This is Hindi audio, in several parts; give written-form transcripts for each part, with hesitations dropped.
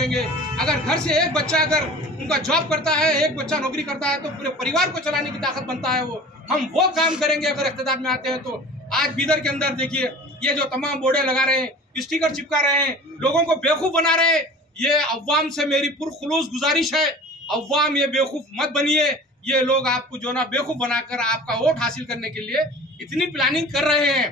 करेंगे। अगर घर से एक बच्चा अगर उनका जॉब करता है, एक बच्चा नौकरी करता है, तो पूरे परिवार को चलाने की ताकत बनता है वो। हम वो काम करेंगे अगर इख्तियार में आते हैं तो। आज बीदर के अंदर देखिए, ये जो तमाम बोर्डे लगा रहे हैं, स्टिकर चिपका रहे हैं, लोगों को बेवकूफ़ बना रहे हैं, ये अव्वाम से मेरी पुरखुलूस गुजारिश है, अव्वाम ये बेवकूफ़ मत बनिए। ये लोग आपको जो ना बेवकूफ़ बनाकर आपका वोट हासिल करने के लिए इतनी प्लानिंग कर रहे हैं।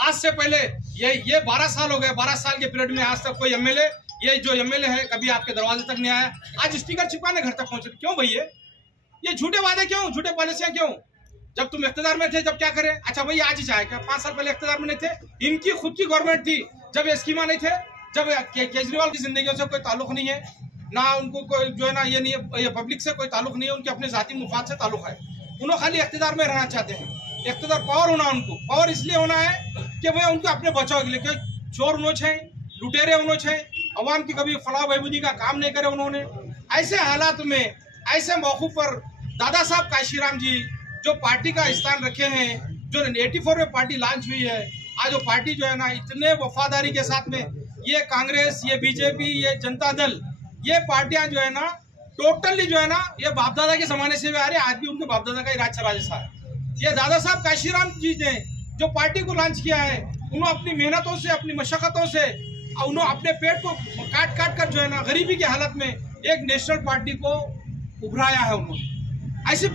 आज से पहले ये 12 साल हो गए, 12 साल के पीरियड में आज तक कोई एमएलए, ये जो एमएलए है, कभी आपके दरवाजे तक नहीं आया। आज स्टिकर चिपकाने घर तक पहुंचे। क्यों भैया, ये झूठे वादे क्यों, झूठे पॉलिसियां क्यों? जब तुम इख्तियार में थे जब क्या करें? अच्छा भैया आज ही चाहे क्या? 5 साल पहले इख्तियार में नहीं थे, इनकी खुद की गवर्नमेंट थी जब ये स्कीमा नहीं थे, जब केजरीवाल की जिंदगी से कोई ताल्लुक नहीं है, ना उनको कोई जो है ना ये नहीं है, ये पब्लिक से कोई ताल्लुक नहीं है, उनके अपने जाती मुफाद से ताल्लुक है। उन्होंने खाली इख्तियार में रहना चाहते हैं। इख्तियार पावर होना, उनको पावर इसलिए होना है कि भैया उनको अपने बचाव के लिए, चोर उन्होंने हैं, लुटेरे उन्होंने हैं, अवाम की कभी फलाह बहबूदी का काम नहीं करे उन्होंने। ऐसे हालात में, ऐसे मौक़ू पर दादा साहब काशीराम जी जो पार्टी का स्थान रखे हैं, जो 84 में पार्टी लॉन्च हुई है, आज वो पार्टी जो है ना इतने वफादारी के साथ में, ये कांग्रेस, ये बीजेपी, ये जनता दल, ये पार्टियां जो है ना टोटली जो है ना ये बाप दादा के जमाने से भी आ रहे हैं, आज भी उनके बाप दादा का ही राज चला जैसा है। ये दादा साहब काशीराम जी ने जो पार्टी को लॉन्च किया है, उन्होंने अपनी मेहनतों से, अपनी मशक्कतों से, उन्होंने अपने पेट को काट काट कर जो है ना गरीबी की हालत में एक नेशनल पार्टी को उभराया है उन्होंने। ऐसी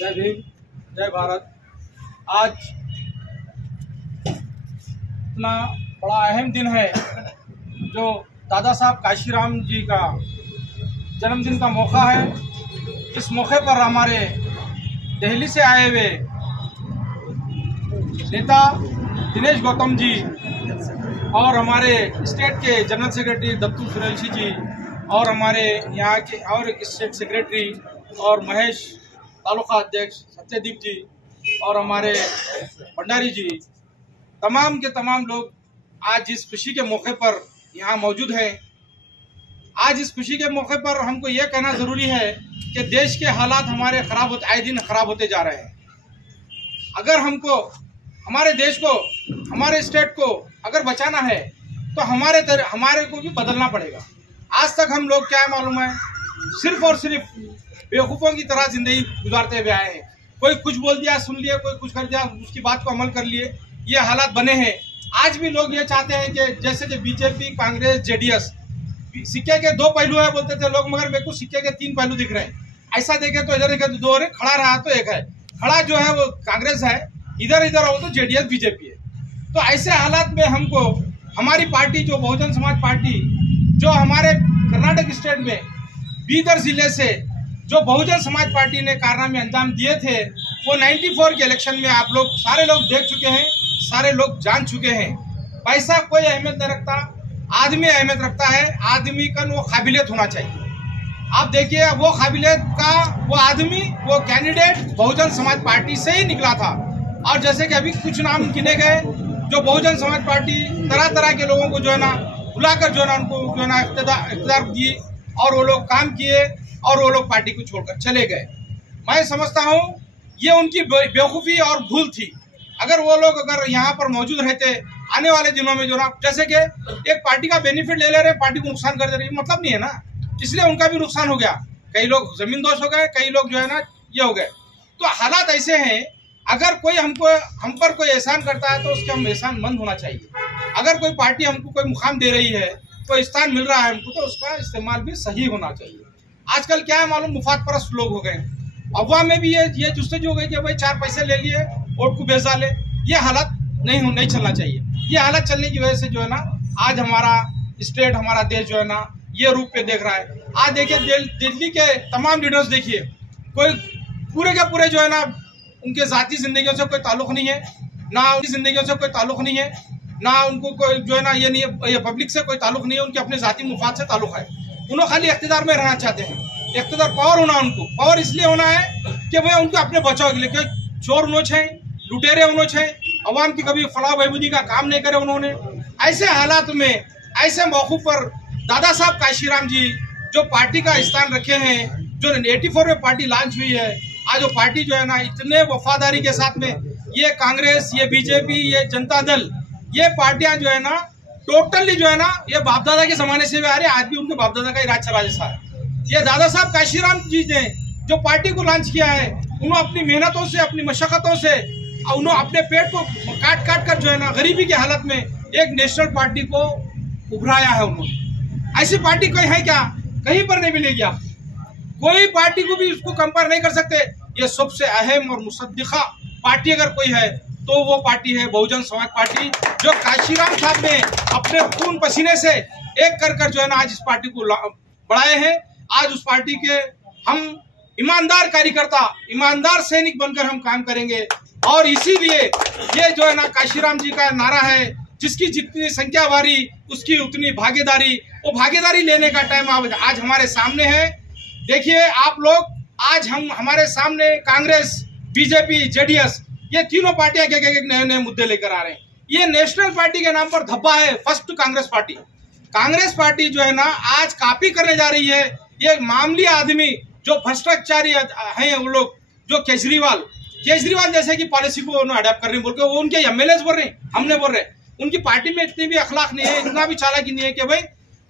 जय भीम, जय भारत। आज इतना बड़ा अहम दिन है जो दादा साहब काशीराम जी का जन्मदिन का मौका है। इस मौके पर हमारे दिल्ली से आए हुए नेता दिनेश गौतम जी और हमारे स्टेट के जनरल सेक्रेटरी दत्तू सुरेशी जी और हमारे यहाँ के और एक स्टेट सेक्रेटरी और महेश तालुका अध्यक्ष सत्यदीप जी और हमारे भंडारी जी, तमाम के तमाम लोग आज इस खुशी के मौके पर यहाँ मौजूद हैं। आज इस खुशी के मौके पर हमको ये कहना ज़रूरी है कि देश के हालात हमारे आए दिन ख़राब होते जा रहे हैं। अगर हमको हमारे देश को, हमारे स्टेट को अगर बचाना है तो हमारे को भी बदलना पड़ेगा। आज तक हम लोग क्या है मालूम है, सिर्फ और सिर्फ बेवकूफ़ों की तरह जिंदगी गुजारते हुए आए हैं। कोई कुछ बोल दिया सुन लिया, कोई कुछ कर दिया उसकी बात को अमल कर लिए, ये हालात बने हैं। आज भी लोग ये चाहते हैं कि जैसे कि बीजेपी, कांग्रेस, जेडीएस सिक्के के दो पहलू है बोलते थे लोग, मगर मेरे को सिक्के के 3 पहलू दिख रहे हैं। ऐसा देखे तो इधर देखे तो 2 है, खड़ा रहा तो 1 है। खड़ा जो है वो कांग्रेस है, इधर हो तो जेडीएस बीजेपी है। तो ऐसे हालात में हमको हमारी पार्टी जो बहुजन समाज पार्टी, जो हमारे कर्नाटक स्टेट में बीदर जिले से जो बहुजन समाज पार्टी ने कारनामे अंजाम दिए थे, वो 94 के इलेक्शन में आप लोग सारे लोग देख चुके हैं, सारे लोग जान चुके हैं। पैसा कोई अहमियत नहीं रखता, आदमी अहमियत रखता है। आदमी का वो काबिलियत होना चाहिए। आप देखिए वो काबिलियत का वो आदमी, वो कैंडिडेट बहुजन समाज पार्टी से ही निकला था। और जैसे कि अभी कुछ नाम गिने गए, जो बहुजन समाज पार्टी तरह तरह के लोगों को जो है ना बुलाकर जो है ना उनको जो है ना इख्तियार दिए और वो लोग काम किए और वो लोग पार्टी को छोड़कर चले गए। मैं समझता हूँ ये उनकी बेवकूफ़ी और भूल थी। अगर वो लोग अगर यहाँ पर मौजूद रहते आने वाले दिनों में जो ना, जैसे कि एक पार्टी का बेनिफिट ले रहे, पार्टी को नुकसान कर दे रहे, मतलब नहीं है ना, इसलिए उनका भी नुकसान हो गया। कई लोग जमीन दोष हो गए, कई लोग जो है ना ये हो गए। तो हालात ऐसे हैं, अगर कोई हम पर कोई एहसान करता है तो उसके हम एहसान मंद होना चाहिए। अगर कोई पार्टी हमको कोई मुकाम दे रही है, कोई स्थान मिल रहा है हमको, तो उसका इस्तेमाल भी सही होना चाहिए। आजकल क्या है मालूम, मुफाद परस्त लोग हो गए, अफवाह में भी ये जुस्ते हो गई कि भाई 4 पैसे ले लिए वोट को बेच डाले। ये हालत नहीं चलना चाहिए। ये हालत चलने की वजह से जो है ना आज हमारा स्टेट, हमारा देश जो है ना ये रूप पे देख रहा है। आज देखिए दिल्ली के तमाम लीडर्स देखिए, कोई पूरे के पूरे जो है ना उनके जाती जिंदगियों से कोई ताल्लुक नहीं है, ना उनकी जिंदगियों से कोई ताल्लुक नहीं है, ना उनको कोई जो है ना ये नहीं है, ये पब्लिक से कोई ताल्लुक नहीं है, उनके अपने जाती मुफाद से ताल्लुक है। उन्होंने खाली इख्तिदार में रहना चाहते हैं, इख्तिदार पावर होना, उनको पावर इसलिए होना है कि भाई उनके अपने बचाव के लिए, चोर उन्होंने हैं, लुटेरे उन्होंने हैं, अवाम की कभी फलाह बहबूदी का काम नहीं करे उन्होंने। ऐसे हालात में, ऐसे मौक़ू पर दादा साहब काशीराम जी जो पार्टी का स्थान रखे हैं, जो 84 में पार्टी लॉन्च हुई है, आज वो पार्टी जो है ना इतने वफादारी के साथ में, ये कांग्रेस, ये बीजेपी, ये जनता दल, ये पार्टियां जो है ना टोटली जो है ना ये बाप दादा के जमाने से भी आ रहे हैं, आज भी उनके बाप दादा का ही राज चला जैसा है। ये दादा साहब काशीराम जी ने जो पार्टी को लॉन्च किया है, उन्होंने अपनी मेहनतों से, अपनी मशक्कतों से, उन्होंने अपने पेट को काट कर जो है ना गरीबी की हालत में एक नेशनल पार्टी को उभराया है उन्होंने। ऐसी पार्टी कोई है क्या? कहीं पर नहीं मिलेगी। आप कोई पार्टी को भी उसको कंपेयर नहीं कर सकते। ये सबसे अहम और मुसद्दिक़ा पार्टी अगर कोई है तो वो पार्टी है बहुजन समाज पार्टी, जो काशीराम साहब ने अपने खून पसीने से एक कर जो है ना आज इस पार्टी को बढ़ाए हैं। आज उस पार्टी के हम ईमानदार कार्यकर्ता, ईमानदार सैनिक बनकर हम काम करेंगे। और इसीलिए ये जो है ना काशीराम जी का नारा है, जिसकी जितनी संख्या भारी उसकी उतनी भागीदारी। वो भागीदारी लेने का टाइम आज हमारे सामने है। देखिए आप लोग, आज हमारे सामने कांग्रेस, बीजेपी, जेडीएस, ये तीनों पार्टियां एक नए नए मुद्दे लेकर आ रहे हैं। ये नेशनल पार्टी के नाम पर धब्बा है। फर्स्ट कांग्रेस पार्टी जो है ना आज कॉपी करने जा रही है। ये मामूली आदमी जो भ्रष्टाचारी हैं, वो लोग जो केजरीवाल जैसे की पॉलिसी को अडॉप्ट कर रहे हैं, बोल के वो उनके एमएलए बोल रहे हैं, हमने बोल रहे हैं। उनकी पार्टी में इतनी भी अखलाक नहीं है, इतना भी चालाकी नहीं है कि भाई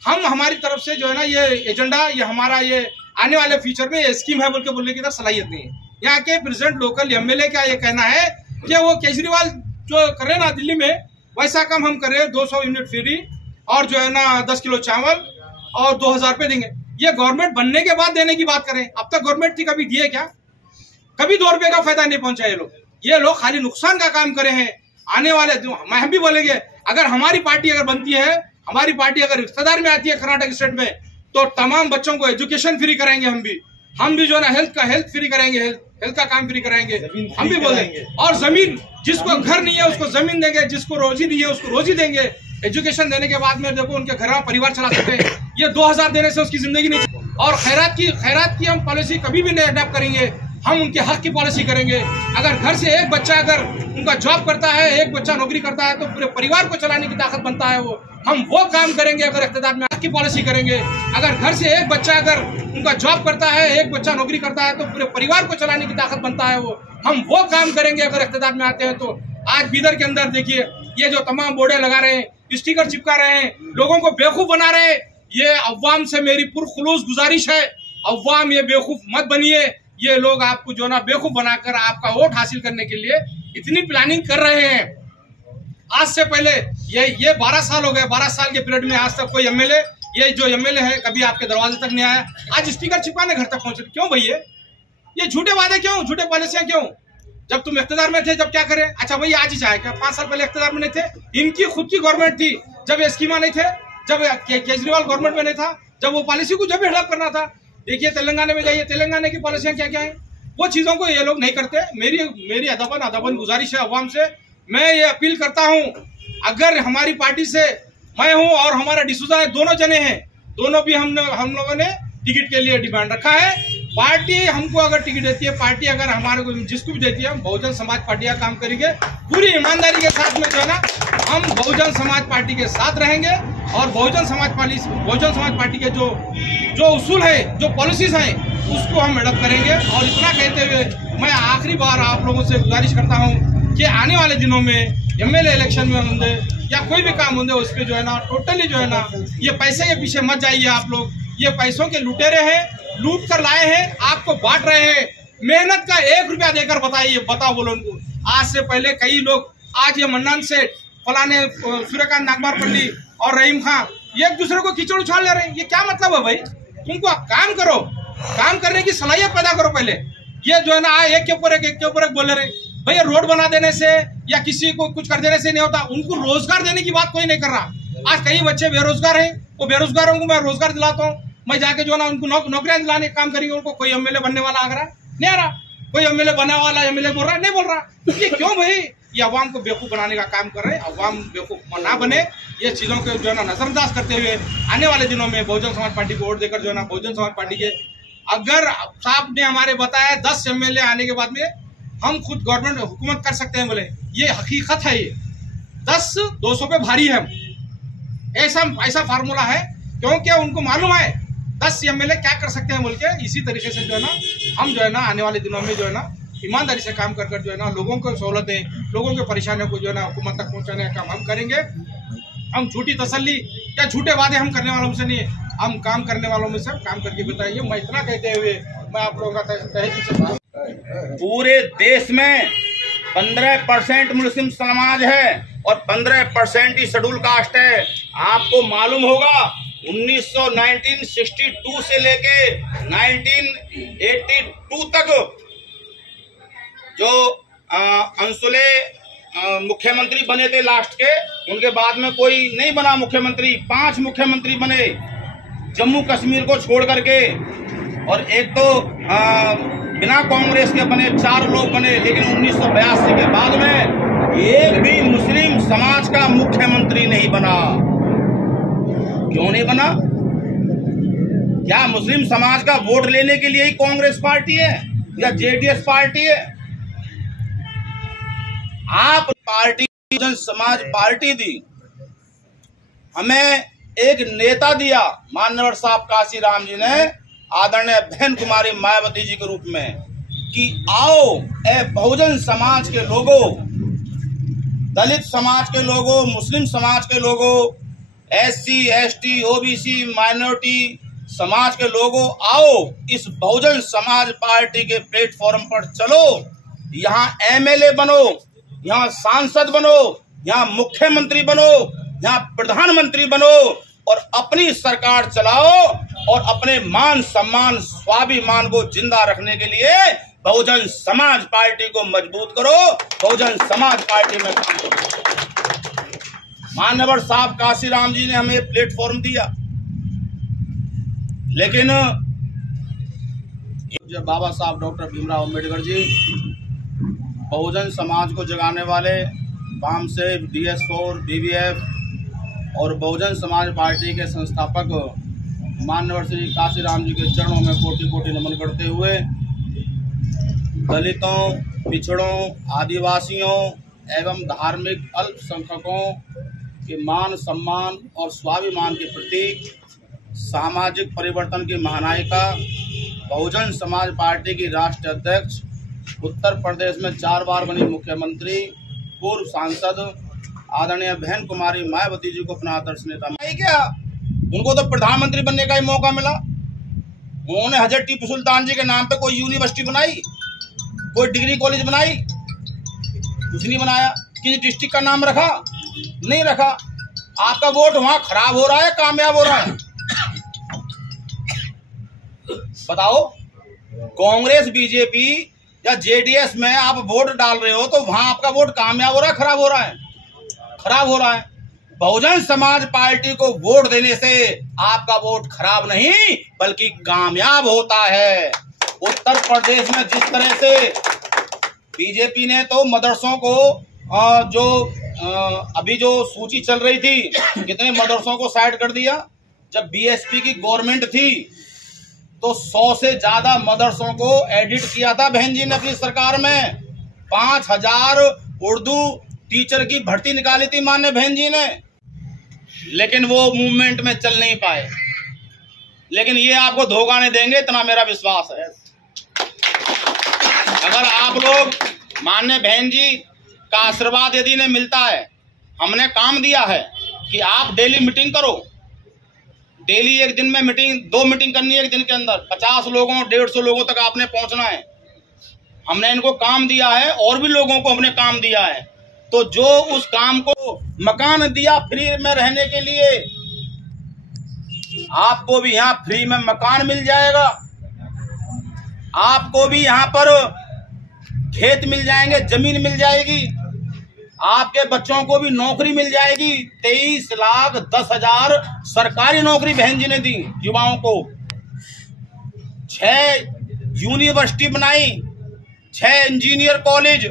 हम हमारी तरफ से जो है ना ये एजेंडा, ये हमारा ये आने वाले फ्यूचर में ये स्कीम है बोल के बोलने की तरफ सलाहियत नहीं है। यहाँ के प्रेसिडेंट लोकल एमएलए का ये कहना है कि वो केजरीवाल जो कर रहे ना दिल्ली में, वैसा काम हम कर रहे हैं। 200 यूनिट फ्री और जो है ना 10 किलो चावल और 2000 रुपये देंगे। ये गवर्नमेंट बनने के बाद देने की बात करें। अब तक गवर्नमेंट थी, कभी दिए क्या? कभी 2 रुपये का फायदा नहीं पहुंचा। ये लोग खाली नुकसान का काम करे हैं। आने वाले मैं हम भी बोलेंगे, अगर हमारी पार्टी अगर बनती है, हमारी पार्टी अगर इख्तियार में आती है कर्नाटक स्टेट में, तो तमाम बच्चों को एजुकेशन फ्री कराएंगे। हम भी जो है ना हेल्थ फ्री कराएंगे, हेल्थ का काम फ्री कराएंगे। हम भी बोलेंगे। और जमीन, जिसको घर नहीं है उसको जमीन देंगे, जिसको रोजी नहीं है उसको रोजी देंगे। एजुकेशन देने के बाद में देखो उनके घर में परिवार चला सकते हैं। ये 2000 देने से उसकी जिंदगी नहीं। और खैरात की हम पॉलिसी कभी भी नहीं अडॉप्ट करेंगे। हम उनके हक की पॉलिसी करेंगे। अगर घर से एक बच्चा अगर उनका जॉब करता है, एक बच्चा नौकरी करता है, तो पूरे परिवार को चलाने की ताकत बनता है वो। हम वो काम करेंगे अगर इख्तियार में, हक की पॉलिसी करेंगे। अगर घर से एक बच्चा अगर उनका जॉब करता है, एक बच्चा नौकरी करता है, तो पूरे परिवार को चलाने की ताकत बनता है वो। हम वो काम करेंगे अगर इख्तियार में आते हैं तो। आज बीदर के अंदर देखिए, ये जो तमाम बोर्डे लगा रहे हैं, स्टिकर चिपका रहे हैं, लोगों को बेवकूफ बना रहे हैं। ये अवाम से मेरी पुरखुलूस गुजारिश है, अवाम ये बेवकूफ मत बनिए। ये लोग आपको जो ना बेवकूफ बनाकर आपका वोट हासिल करने के लिए इतनी प्लानिंग कर रहे हैं। आज से पहले ये 12 साल हो गए, 12 साल के पीरियड में आज तक कोई एमएलए, ये जो एमएलए है, कभी आपके दरवाजे तक नहीं आया। आज स्टिकर चिपकाने घर तक पहुंचे। क्यों भैया? ये झूठे वादे क्यों, झूठे पॉलिसियां क्यों? जब तुम इख्तियार में थे जब क्या करें? अच्छा भैया आज ही चाहे क्या? 5 साल पहले इख्तियार में नहीं थे। इनकी खुद की गवर्नमेंट थी जब ये स्कीमा नहीं थे, जब केजरीवाल गवर्नमेंट में नहीं था, जब वो पॉलिसी को जब डेवलप करना था। देखिए तेलंगाना में जाइए, तेलंगाना की पॉलिसियां क्या क्या है, वो चीजों को ये लोग नहीं करते। मेरी अदबन गुजारिश है अवाम से। मैं ये अपील करता हूं, अगर हमारी पार्टी से मैं हूं और हमारा डिसूजा है, दोनों जने हैं, दोनों भी हम लोगों ने टिकट के लिए डिमांड रखा है। पार्टी हमको अगर टिकट देती है, पार्टी अगर हमारे को जिसको भी देती है, हम बहुजन समाज पार्टी का काम करेंगे पूरी ईमानदारी के साथ में, जो है ना हम बहुजन समाज पार्टी के साथ रहेंगे और बहुजन समाज पार्टी के जो उसूल है, जो पॉलिसीज हैं, उसको हम एडप्ट करेंगे। और इतना कहते हुए मैं आखिरी बार आप लोगों से गुजारिश करता हूँ कि आने वाले दिनों में MLA इलेक्शन में होंगे या कोई भी काम होंगे, उस पर जो है ना टोटली जो है ना ये पैसे के पीछे मत जाइए आप लोग। ये पैसों के लुटेरे हैं, लूट कर लाए हैं, आपको बांट रहे हैं। मेहनत का 1 रुपया देकर बताओ बोलो उनको। आज से पहले कई लोग, आज ये मन्नान सेठ, फलाने सूर्यकांत नागमारपल्ली और रहीम खां एक दूसरे को कीचड़ उछाल ले रहे हैं। ये क्या मतलब है भाई? तुमको काम करो, काम करने की सलाहियत पैदा करो पहले। ये जो है ना एक के ऊपर एक बोल रहे भैया, रोड बना देने से या किसी को कुछ कर देने से नहीं होता। उनको रोजगार देने की बात कोई नहीं कर रहा। आज कई बच्चे बेरोजगार हैं, वो बेरोजगारों को मैं रोजगार दिलाता हूँ। मैं जाके जो है ना उनको नौकरियां दिलाने का काम करेंगे। उनको कोई MLA बनने वाला आ रहा है? नहीं आ रहा। कोई MLA बनने वाला MLA बोल रहा है? नहीं बोल रहा। ये क्यों भाई? ये अवाम को बेवकूफ बनाने का काम कर रहे हैं। अवाम बेवकूफ ना बने, ये चीजों को जो है ना नजरअंदाज करते हुए आने वाले दिनों में बहुजन समाज पार्टी को वोट देकर जो है ना बहुजन समाज पार्टी के, अगर साहब ने हमारे बताया 10 MLA आने के बाद में हम खुद गवर्नमेंट हुकूमत कर सकते हैं, बोले ये हकीकत है। ये 10 200 पे भारी है, ऐसा फार्मूला है, क्योंकि उनको मालूम है 10 MLA क्या कर सकते हैं बोल के। इसी तरीके से जो है ना हम जो है ना आने वाले दिनों में जो है ना ईमानदारी से काम कर जो है ना लोगों को सहूलतें, लोगों के परेशानियों को जो है ना हुकूमत तक पहुंचाने का काम हम करेंगे। हम झूठी तसल्ली या झूठे वादे हम करने वालों से नहीं, हम काम करने वालों में से काम करके बताइए। मैं इतना कहते हुए मैं आप लोगों का तहे दिल से पूरे देश में 15% मुस्लिम समाज है और 15% ही शेड्यूल कास्ट है। आपको मालूम होगा 1962 से लेके 1982 तक जो अंशुले मुख्यमंत्री बने थे लास्ट के, उनके बाद में कोई नहीं बना मुख्यमंत्री। 5 मुख्यमंत्री बने जम्मू कश्मीर को छोड़ करके, और एक तो बिना कांग्रेस के बने 4 लोग बने। लेकिन 1982 के बाद में एक भी मुस्लिम समाज का मुख्यमंत्री नहीं बना। क्यों नहीं बना? क्या मुस्लिम समाज का वोट लेने के लिए ही कांग्रेस पार्टी है या JDS पार्टी है? आप पार्टी जन समाज पार्टी दी, हमें एक नेता दिया माननीय साहब काशीराम जी ने, आदरणीय बहन कुमारी मायावती जी के रूप में, कि आओ ए बहुजन समाज के लोगों, दलित समाज के लोगों, मुस्लिम समाज के लोगों, SC ST OBC माइनॉरिटी समाज के लोगों, आओ इस बहुजन समाज पार्टी के प्लेटफॉर्म पर चलो। यहाँ MLA बनो, यहाँ सांसद बनो, यहाँ मुख्यमंत्री बनो, यहाँ प्रधानमंत्री बनो और अपनी सरकार चलाओ और अपने मान सम्मान स्वाभिमान को जिंदा रखने के लिए बहुजन समाज पार्टी को मजबूत करो, बहुजन समाज पार्टी में काम करो। माननीय साहब काशीराम जी ने हमें प्लेटफॉर्म दिया, लेकिन जब बाबा साहब डॉक्टर भीमराव अम्बेडकर जी बहुजन समाज को जगाने वाले, वामसेव, DS4, BVF और बहुजन समाज पार्टी के संस्थापक माननीय श्री काशीराम जी के चरणों में कोटि कोटि नमन करते हुए दलितों, पिछड़ों, आदिवासियों एवं धार्मिक अल्पसंख्यकों के मान सम्मान और स्वाभिमान के प्रतीक, सामाजिक परिवर्तन की महानायिका, बहुजन समाज पार्टी की राष्ट्रीय अध्यक्ष, उत्तर प्रदेश में 4 बार बनी मुख्यमंत्री, पूर्व सांसद आदरणीय बहन कुमारी मायावती जी को अपना आदर्श नेता क्या, उनको तो प्रधानमंत्री बनने का ही मौका मिला। उन्होंने हजरत टीपू सुल्तान जी के नाम पे कोई यूनिवर्सिटी बनाई, कोई डिग्री कॉलेज बनाई? कुछ नहीं बनाया। किसी डिस्ट्रिक्ट का नाम रखा? नहीं रखा। आपका वोट वहां खराब हो रहा है, कामयाब हो रहा है? बताओ। कांग्रेस, BJP या JDS में आप वोट डाल रहे हो तो वहां आपका वोट कामयाब हो रहा है, खराब हो रहा है? खराब हो रहा है। बहुजन समाज पार्टी को वोट देने से आपका वोट खराब नहीं बल्कि कामयाब होता है। उत्तर प्रदेश में जिस तरह से बीजेपी ने तो मदरसों को अभी जो सूची चल रही थी, कितने मदरसों को साइड कर दिया। जब BSP की गवर्नमेंट थी तो 100 से ज्यादा मदरसों को एडिट किया था बहन जी ने अपनी सरकार में। 5000 उर्दू टीचर की भर्ती निकाली थी माननीय बहन जी ने, लेकिन वो मूवमेंट में चल नहीं पाए। लेकिन ये आपको धोखा नहीं देंगे, इतना मेरा विश्वास है। अगर आप लोग माननीय बहन जी का आशीर्वाद यदि इन्हें मिलता है, हमने काम दिया है कि आप डेली मीटिंग करो, डेली एक दिन में मीटिंग, 2 मीटिंग करनी है एक दिन के अंदर, 50 लोगों 150 लोगों तक आपने पहुंचना है। हमने इनको काम दिया है और भी लोगों को हमने काम दिया है। तो जो उस काम को मकान दिया फ्री में रहने के लिए, आपको भी यहाँ फ्री में मकान मिल जाएगा, आपको भी यहाँ पर खेत मिल जाएंगे, जमीन मिल जाएगी, आपके बच्चों को भी नौकरी मिल जाएगी। 23,10,000 सरकारी नौकरी बहन जी ने दी युवाओं को। 6 यूनिवर्सिटी बनाई, 6 engineer college,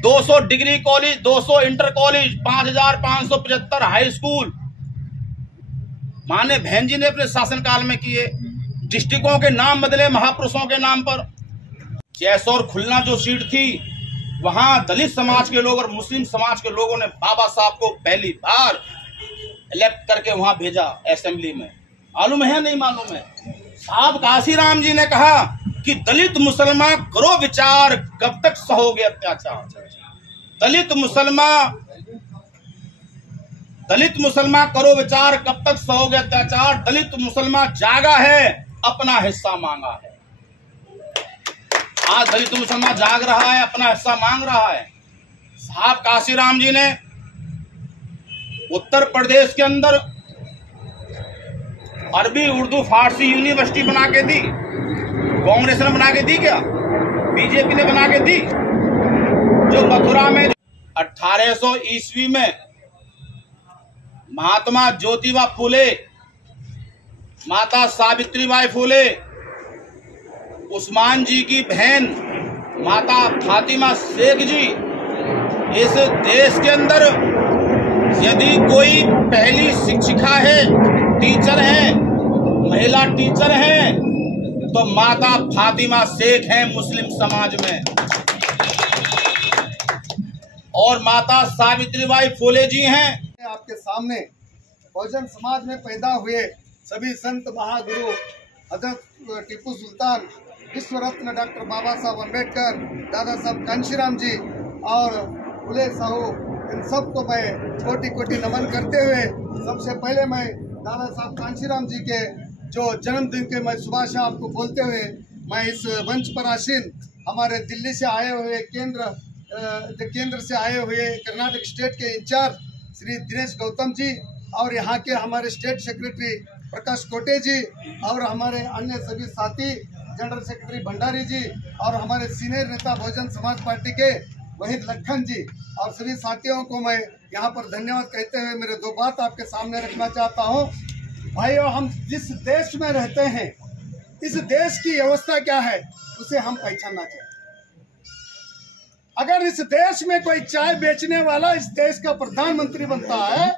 200 degree college, 200 inter college, 5,575 high school माने बहन जी ने अपने शासनकाल में किए। डिस्ट्रिक्टों के नाम बदले महापुरुषों के नाम पर। जैसौर खुलना जो सीट थी, वहां दलित समाज के लोग और मुस्लिम समाज के लोगों ने बाबा साहब को पहली बार इलेक्ट करके वहां भेजा असेंबली में। मालूम है नहीं मालूम है? साहब काशीराम जी ने कहा कि दलित मुसलमान करो विचार, कब तक सहोगे अत्याचार। दलित मुसलमान करो विचार, कब तक सहोगे अत्याचार। दलित मुसलमान जागा है, अपना हिस्सा मांगा है। आज दलित मुसलमान जाग रहा है, अपना हिस्सा मांग रहा है। साहब काशीराम जी ने उत्तर प्रदेश के अंदर अरबी उर्दू फारसी यूनिवर्सिटी बना के दी। कांग्रेस ने बना के दी क्या? बीजेपी ने बना के दी। जो मथुरा में 1800 ईस्वी में महात्मा ज्योतिबा फूले, माता सावित्रीबाई फूले, उस्मान जी की बहन माता फातिमा शेख जी, इस देश के अंदर यदि कोई पहली शिक्षिका है, टीचर है, महिला टीचर है, तो माता फातिमा शेख हैं मुस्लिम समाज में। और माता सावित्रीबाई फूले जी हैं। आपके सामने बहुजन समाज में पैदा हुए सभी संत महागुरु हजरत टीपू सुल्तान, विश्व रत्न डॉक्टर बाबा साहब अम्बेडकर, दादा साहब कांशीराम जी और फुले साहू, इन सबको मैं कोटि कोटि नमन करते हुए, सबसे पहले मैं दादा साहब कांशीराम जी के जो जन्मदिन के मैं शुभाशय आपको बोलते हुए, मैं इस मंच पर आसीन हमारे दिल्ली से आए हुए केंद्र से आए हुए कर्नाटक स्टेट के इंचार्ज श्री दिनेश गौतम जी और यहाँ के हमारे स्टेट सेक्रेटरी प्रकाश कोटे जी और हमारे अन्य सभी साथी, जनरल सेक्रेटरी भंडारी जी और हमारे सीनियर नेता बहुजन समाज पार्टी के वहीद लखन जी और सभी साथियों को मैं यहाँ पर धन्यवाद कहते हुए मेरे 2 बात आपके सामने रखना चाहता हूँ। भाइयों, हम जिस देश में रहते हैं, इस देश की व्यवस्था क्या है उसे हम पहचानना चाहिए। अगर इस देश में कोई चाय बेचने वाला इस देश का प्रधानमंत्री बनता है